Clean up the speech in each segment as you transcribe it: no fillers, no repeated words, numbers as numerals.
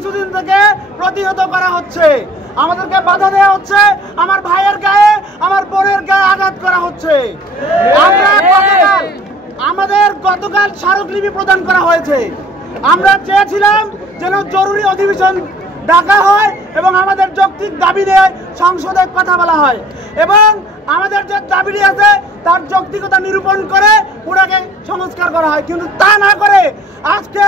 কিছুদিন থেকে প্রতিহত করা হচ্ছে, আমাদেরকে বাধা দেওয়া হচ্ছে, আমার ভাইয়ের গায়ে আমার বোনের গায়ে আঘাত করা হচ্ছে। আমাদের গতকাল স্মারকলিপি প্রদান করা হয়েছে। আমরা চেয়েছিলাম যেন জরুরি অধিবেশন ডাকা হয় এবং আমাদের যৌক্তিক দাবি নিয়ে সংসদে কথা বলা হয় এবং আমাদের যে দাবি আছে তার যৌক্তিকতা নিরূপণ করে পুরাকে সংস্কার করা হয়, কিন্তু তা না করে আজকে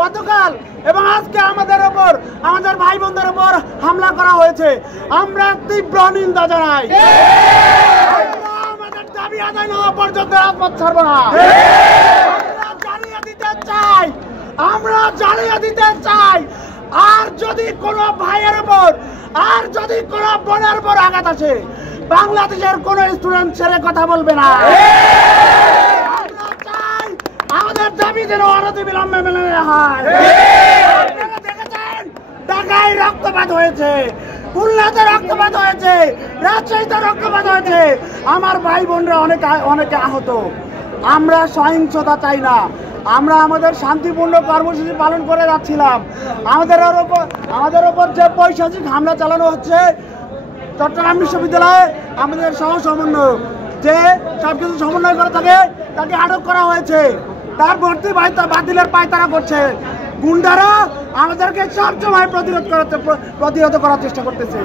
গতকাল এবং আজকে আমাদের ওপর, আমাদের ভাই বোনদের ওপর হামলা করা হয়েছে। আমরা তীব্র নিন্দা জানাই। আমাদের দাবি আদায় না হওয়া পর্যন্ত রাজপথ ছাড়ব না। আমরা জানিয়ে দিতে চাই আর যদি কোনো ভাইয়ের উপর আর যদি কোনো বোনের উপর আঘাত আসে, বাংলাদেশের কোন স্টুডেন্ট ছেড়ে কথা বলবে না। আমরা চাই আমাদের দাবি যেন অনতিবিলম্বে মেনে নেওয়া হয়। আপনারা দেখেছেন ঢাকায় রক্তপাত হয়েছে, খুলনাতে রক্তপাত হয়েছে, রাজশাহীতে রক্তপাত হয়েছে, আমার ভাই বোনরা অনেকে আহত। আমরা সহিংসতা চাই না, আমরা আমাদের শান্তিপূর্ণ কর্মসূচি পালন করে যাচ্ছিলাম। আমাদের ওপর যে পৈশাচিক হামলা চালানো হচ্ছে, চট্টগ্রাম বিশ্ববিদ্যালয়ে আমাদের সহ সমন্বয় যে সবকিছু সমন্বয় করে থাকে তাকে আটক করা হয়েছে, তার ভর্তি বাতিলের পায়তারা করছে। গুন্ডারা আমাদেরকে সবসময় প্রতিহত করার চেষ্টা করতেছে।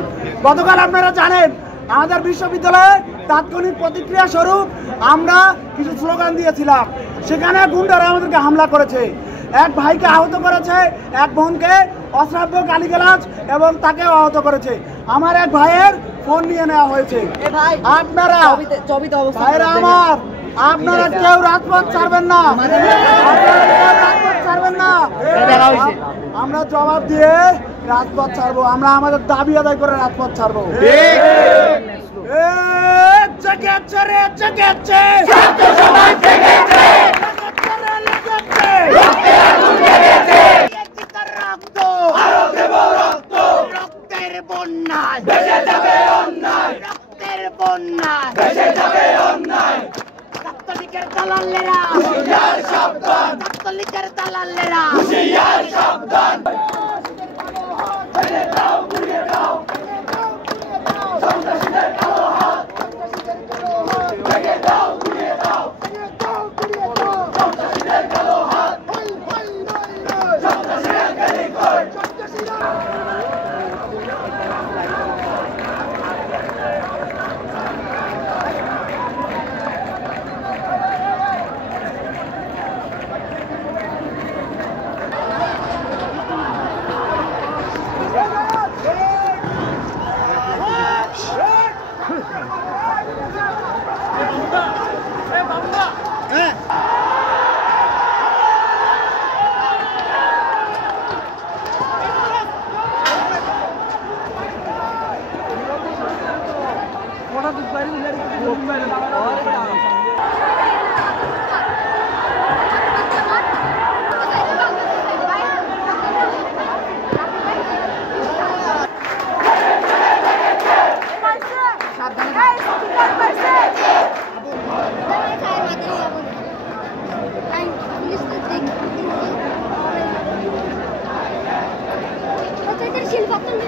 গতকাল আপনারা জানেন আমাদের বিশ্ববিদ্যালয়ে তাৎক্ষণিক প্রতিক্রিয়া স্বরূপ আমরা কিছু স্লোগান দিয়েছিলাম, সেখানে গুন্ডারা আমাদেরকে হামলা করেছে, এক ভাইকে আহত করেছে, এক বোনকে অশ্রাব্য গালিগালাজ এবং তাকে আহত করেছে। আমার এক ভাইয়ের ফোন নিয়ে নেওয়া হয়েছে। আপনারা আপনারা কেউ রাজপথ ছাড়বেন না, আমরা জবাব দিয়ে রাজপথ ছাড়বো। আমরা আমাদের দাবি আদায় করে রাজপথ ছাড়বো। শিল্পাতন